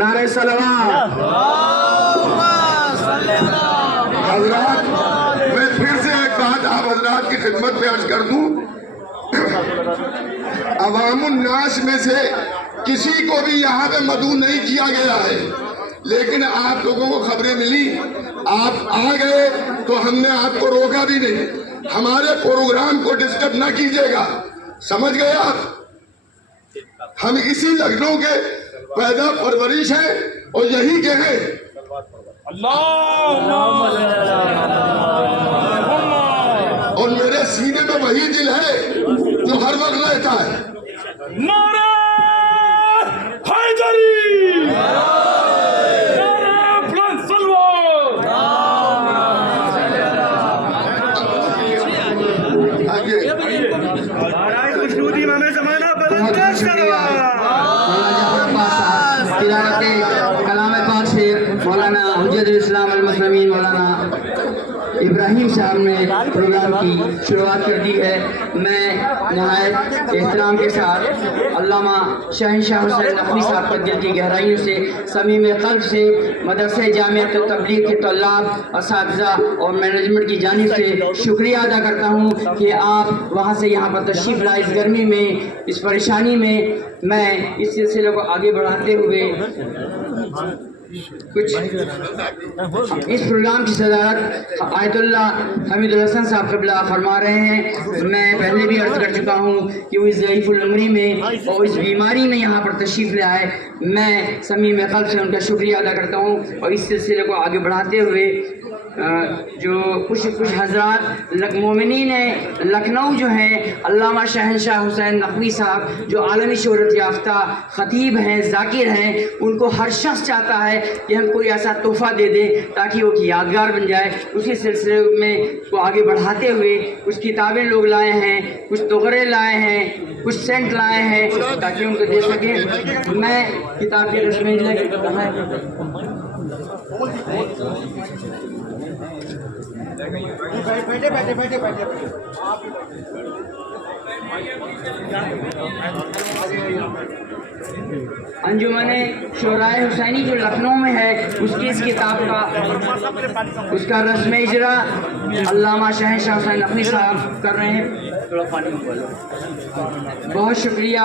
नारे सलावत। हज़रात, मैं फिर से एक बात आप हज़रात की खिदमत में अर्ज कर दूं, अवामुन्नास में से किसी को भी यहाँ पे मदऊ नहीं किया गया है, लेकिन आप लोगों को खबरें मिली, आप आ गए तो हमने आपको रोका भी नहीं। हमारे प्रोग्राम को डिस्टर्ब ना कीजिएगा, समझ गए आप? हम इसी लखनऊ के पैदा परवरिश है और यही के हैं। और मेरे सीने में वही दिल है जो हर वक्त रहता है। नारे हैदरी, नारे बुलंद सलवार। आगे कलाम पाक से मौलाना हुज्जतुल इस्लाम वल मुस्लिमीन मौलाना इब्राहिम साहब ने प्रोग्राम की शुरुआत कर दी है। मैं नहायत एहतराम के साथ अल्लामा शहंशाह हुसैन नकवी साहब को दिल की गहराइयों से समीम क़ल्ब से मदरसे जामियत तबलीग के तल्लाब, असातिज़ा और मैनेजमेंट की जानिब से शुक्रिया अदा करता हूँ कि आप वहाँ से यहाँ पर तशरीफ़ लाए। इस गर्मी में, इस परेशानी में मैं इस सिलसिले को आगे बढ़ाते हुए कुछ इस प्रोग्राम की सदारत आयतुल्लाह हमीदुल हसन साहब क़िबला फरमा रहे हैं। मैं पहले भी अर्ज़ कर चुका हूँ कि वो इस ज़ईफ़ुल उम्री में और इस बीमारी में यहाँ पर तशरीफ़ ले आए। मैं समीम क़ल्ब से उनका शुक्रिया अदा करता हूँ और इस सिलसिले को आगे बढ़ाते हुए जो कुछ हज़रात मोमिनीन लखनऊ जो हैं, अल्लामा शहंशाह हुसैन नकवी साहब जो आलमी शोहरत याफ्ता ख़तीब हैं, ज़ाकिर हैं, उनको हर शख्स चाहता है कि हम कोई ऐसा तोहफ़ा दे दें ताकि वो की यादगार बन जाए। उसी सिलसिले में को आगे बढ़ाते हुए कुछ किताबें लोग लाए हैं, कुछ तोहरे लाए हैं, कुछ सेंट लाए हैं ताकि उनको दे सकें। मैं किताब की रस्में अंजुमने शोराए हुसैनी जो लखनऊ में है उसकी इस किताब का उसका रस्म इजरा अल्लामा शहंशाह हुसैन नकवी साहब कर रहे हैं। थोड़ा पानी में बोलो। बहुत शुक्रिया।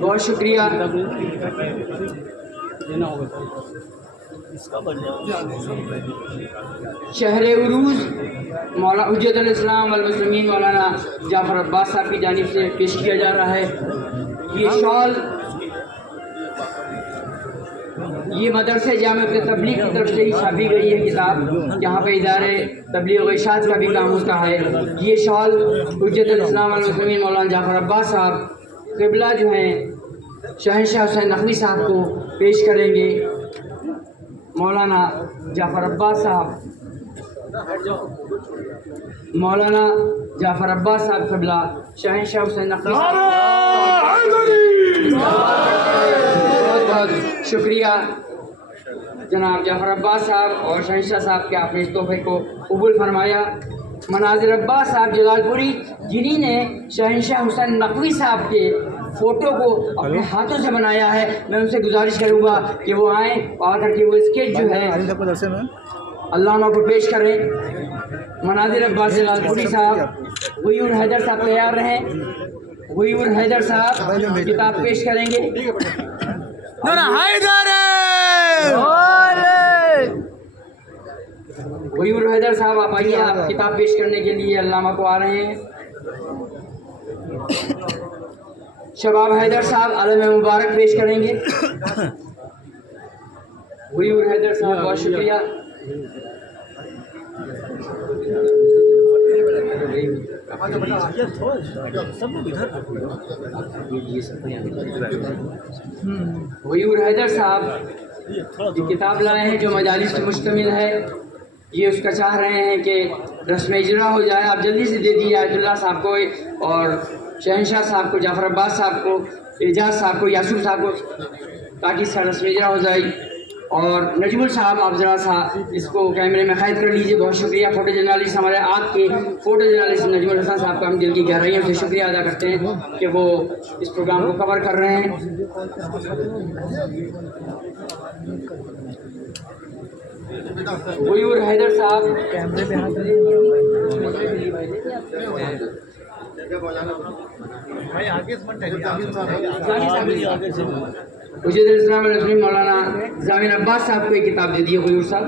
बहुत शुक्रिया। शहरे उरूज मौलाना हुज्जतुल इस्लाम वल मुस्लिमीन मौलाना जाफर अब्बास साहब की जानिब से पेश किया जा रहा है। ये शॉल ये मदरसे जामिया तबलीग की तरफ से ही छापी गई है किताब, जहाँ पे इदारे तबलीग व इरशाद का भी काम होता है। ये शॉल हुज्जतुल इस्लाम वल मुस्लिमीन मौलाना जाफर अब्बास साहब क़िबला जो हैं शहंशाह हुसैन नकवी साहब को पेश करेंगे। मौलाना जाफर अब्बास साहब क़िबला शहंशाह हुसैन नकवी साहब। बहुत शुक्रिया जनाब जाफर अब्बास साहब और शहंशाह साहब के आपने इस तोहफे को कबूल फरमाया। मनाजिर अब्बास साहब जलालपुरी जिन्हीं ने शहंशाह हुसैन नकवी साहब के फ़ोटो को अपने हाथों से बनाया है, मैं उनसे गुजारिश करूँगा कि वो आएँ और करके वो स्केच जो है अल्लाह को पेश करें। मनाजिर अब्बास जलालपुरी साहब, गुयूर हैदर साहब तैयार रहें। गुयूर हैदर साहब किताब पेश करेंगे। गुयूर हैदर साहब आप आइए, आप किताब पेश करने के लिए अल्लामा को आ रहे हैं। शबाब हैदर साहब आलम मुबारक पेश करेंगे। गुयूर हैदर साहब बहुत शुक्रिया। गयूर हैदर साहब ये किताब लाए हैं जो मजालिस पर मुश्तमिल है। ये उसका चाह रहे हैं कि रस्म इजरा हो जाए, आप जल्दी से दे दिए आयतुल्लाह साहब को और शहनशाह साहब को, जाफर अब्बास साहब को, एजाज साहब को, यासूर साहब को, ताकि इसका रस्म इजरा हो जाए। और नजमुल साहब आप ज़रा सा इसको कैमरे में कैद कर लीजिए। बहुत शुक्रिया फ़ोटो जर्नलिस्ट हमारे आपके फ़ोटो जर्नलिस्ट नजमुल हसन साहब का हम दिल की गहराइयों से शुक्रिया अदा करते हैं कि वो इस प्रोग्राम को कवर कर रहे हैं। गयूर हैदर साहब मौलाना जामिन अब्बास साहब को एक किताब दे दी है गयूर साहब।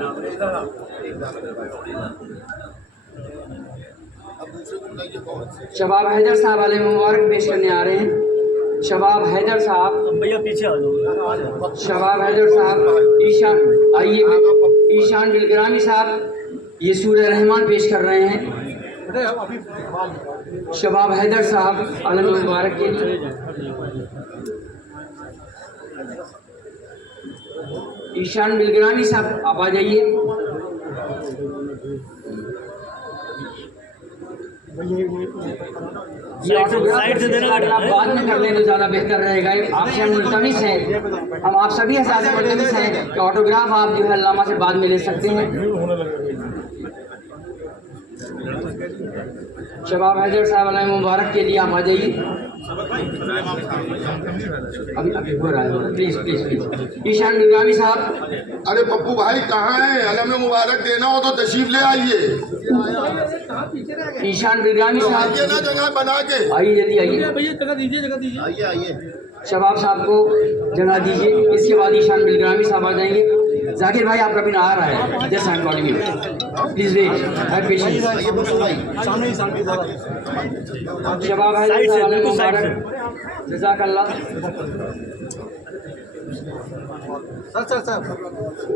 शबाब हैदर साहब वाले मुबारक पेश करने आ रहे हैं। शबाब हैदर साहब, भैया पीछे आ जाओ। शबाब हैदर साहब, ईशान आइए, ईशान बिलग्रामी साहब ये सूरह रहमान पेश कर रहे हैं। शबाब हैदर साहब आलम मुबारक के लिए। ईशान बिलग्रामी साहब आप आ जाइए। ये ऑटोग्राफ आप बाद में कर लें तो ज़्यादा बेहतर रहेगा। आपसे हम मुल्तमिस हैं, हम आप सभी एहसास मुल्तमिस हैं कि ऑटोग्राफ आप जो है अल्लामा से बाद में ले सकते हैं। शबाब हैदर साहब अलैहि मुबारक के लिए आप आ जाइए। अभी हो रहा है, please please please. Ishaan Bilgrami साहब। अरे पप्पू भाई कहाँ है? अलम मुबारक देना हो तो तशरीफ ले आइए। ईशान बिलग्रामी साहब आइए ना, जगह बना के आइए, जल्दी आइए। भैया जगह दीजिए, जगह दीजिए। आइए आइए। शबाब साहब को जगह दीजिए। इसके बाद ईशान बिलग्रामी साहब आ जाएंगे। जाकिर भाई आपका बिन आ रहा है, just I am calling you, please wait, have patience. Shabab Haider साहब मुबारक, जज़ाकल्लाह।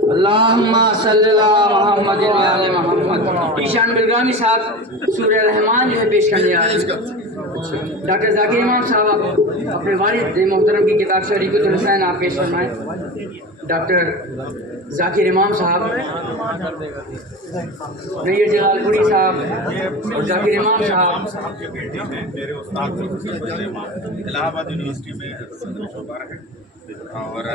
अल्लाहुम्मा सल्ली अला मुहम्मद व आले मुहम्मद। ईशान बिलग्रामी साहब सूरह रहमान जो है पेश करने आ रहे हैं। डॉक्टर जाकिर इमाम साहब आप अपने वालिद मोहतरम की किताब शरीकुल हुसैन आप पेश फरमाएं। डॉक्टर जाकिर इमाम साहब, नैयर जलालपुरी साहब और जाकिर इमाम साहब। मेरे उस्ताद इलाहाबाद यूनिवर्सिटी में और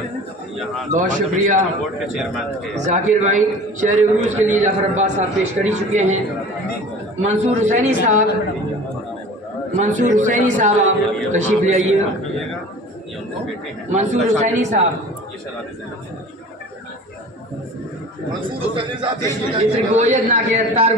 यहाँ बहुत शुक्रिया बोर्ड के चेयरमैन थे जाकिर भाई। शहर उरूज के लिए जाफर अब्बास साहब पेश कर ही चुके हैं। मंसूर हुसैनी साहब, मंसूर हुसैनी साहब आप तशरीफ ले आइए। मंसूर हुसैनी साहब, मंसूर हुसैनी साहब इस गोयत ना के अत्तार